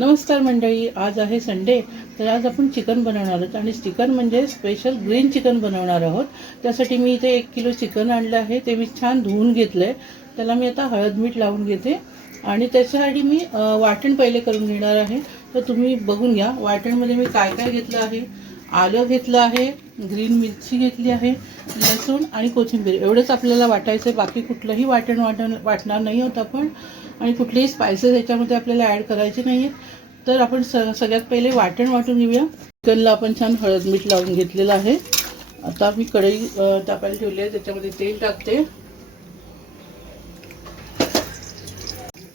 नमस्कार मंडळी, आज आहे संडे. तर आज आपण चिकन बनवणार आहोत आणि चिकन म्हणजे स्पेशल ग्रीन चिकन बनवणार आहोत. त्यासाठी मी इथे 1 किलो चिकन आणलं आहे. ते मी छान धुवून घेतलं आहे. त्याला मी आता हळद मीठ लावून घेते आणि त्याच्यासाठी मी वाटण पहिले करून घेणार आहे. तर तुम्ही बघून घ्या वाटणमध्ये मी काय काय घेतलं आहे. आलं घेतलं आहे, ग्रीन मिरची घेतली आहे, लसूण आणि कोथिंबीर एवढंच आपल्याला वाटायचं आहे. बाकी कुठलंही वाटणार नाही होत आपण आणि कुठलेही स्पायसेस याच्यामध्ये आपल्याला ॲड करायचे नाही आहेत. तर आपण सगळ्यात पहिले वाटण वाटून घेऊया. चिकनला आपण छान हळद मीठ लावून घेतलेलं आहे. आता मी कढई तापायला ठेवली आहे, त्याच्यामध्ये तेल टाकते.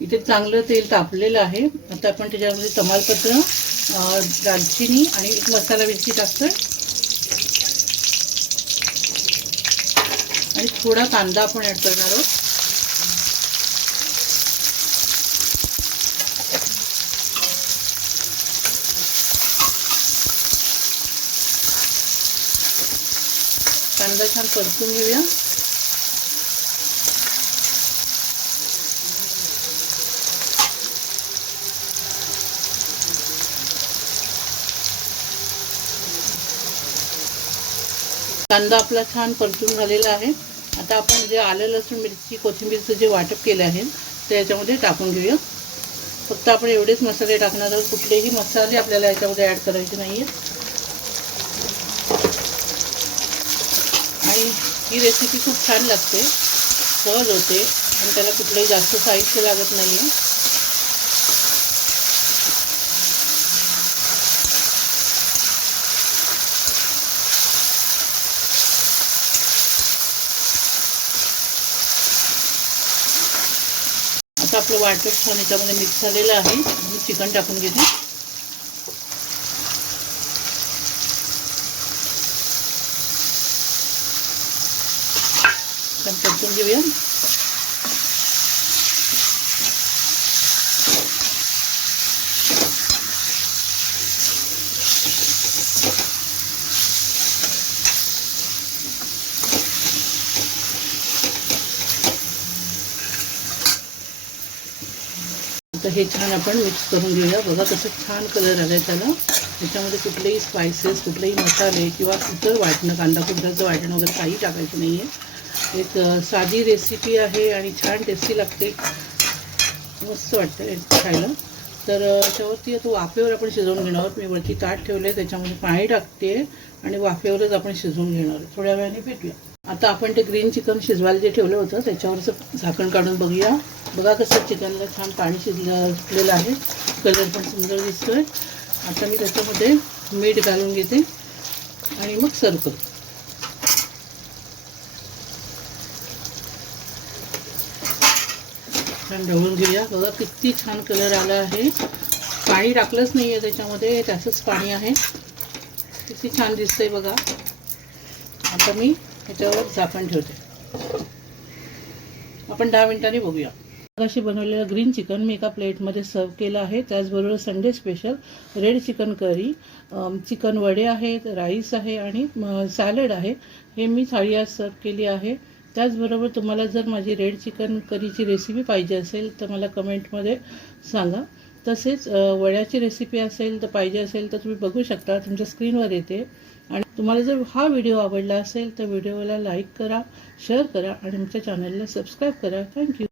इथे चांगलं तेल तापलेलं आहे. आता आपण त्याच्यामध्ये तमालपत्र, दालचिनी आणि एक मसाला मिरची टाकतोय आणि थोडा कांदा आपण ॲड करणार आहोत. कांदा छान परतून घेऊया. कांदा आपला छान परतून झालेला आहे. आता आपण जे आलं लसूण मिरची कोथिंबीरचं जे वाटप केलं आहे ते याच्यामध्ये टाकून घेऊया. फक्त आपण एवढेच मसाले टाकणार आहोत. कुठलेही मसाले आपल्याला याच्यामध्ये ॲड करायचे नाही आहेत. आणि ही रेसिपी खूप छान लागते, सहज होते आणि त्याला कुठलंही जास्त साहित्य लागत नाही आहे. आता आपलं वाटण छान याच्यामध्ये मिक्स झालेलं आहे. मी चिकन टाकून घेते. परतून घेऊया. आता हे छान आपण मिक्स करून घेऊया. बघा कसं छान कलर आलाय त्याला. त्याच्यामध्ये कुठलेही स्पायसेस, कुठलेही मसाले किंवा इतर वाटणं, कांदा खोबऱ्याचं वाटण वगैरे काही टाकायचं नाही आहे. एक साधी रेसिपी आहे आणि छान टेस्टी लागते, मस्त वाटतं खायला. तर त्याच्यावरती आता वाफेवर आपण शिजवून घेणार आहोत. मी वरती ताट ठेवलं आहे, त्याच्यामध्ये पाणी टाकते आणि वाफेवरच आपण शिजवून घेणार आहोत. थोड्या वेळाने भेटूया. आता आपण ते ग्रीन चिकन शिजवायला जे ठेवलं होतं त्याच्यावरचं झाकण काढून बघूया. बघा कसं चिकनला छान पाणी शिजलेलं आहे. कलर पण सुंदर दिसतोय. आता मी त्याच्यामध्ये मीठ घालून घेते आणि मग सर्व करते. छान ढवळून घेऊया. बघा किती छान कलर आला आहे. पाणी टाकलंच नाही आहे त्याच्यामध्ये, त्याचंच पाणी आहे. किती छान दिसतंय बघा. आता मी ह्याच्यावर झाकण ठेवते. आपण 10 मिनिटांनी बघूया. अशी बनवलेलं ग्रीन चिकन मी एका प्लेटमध्ये सर्व केलं आहे. त्याचबरोबर Sunday special red chicken curry, chicken वडे आहेत, राईस आहे आणि सॅलड आहे. हे मी थाळी आज सर्व केली आहे. त्याचबरोबर तुम्हाला जर माझी रेड चिकन करीची रेसिपी पाहिजे असेल तर मला कमेंटमध्ये सांगा. तसेच वड्याची रेसिपी असेल तर पाहिजे असेल तर तुम्ही बघू शकता, तुमच्या स्क्रीनवर येते. आणि तुम्हाला जर हा व्हिडिओ आवडला असेल तर व्हिडिओला लाईक करा, शेअर करा आणि आमच्या चॅनलला सबस्क्राईब करा. थँक्यू.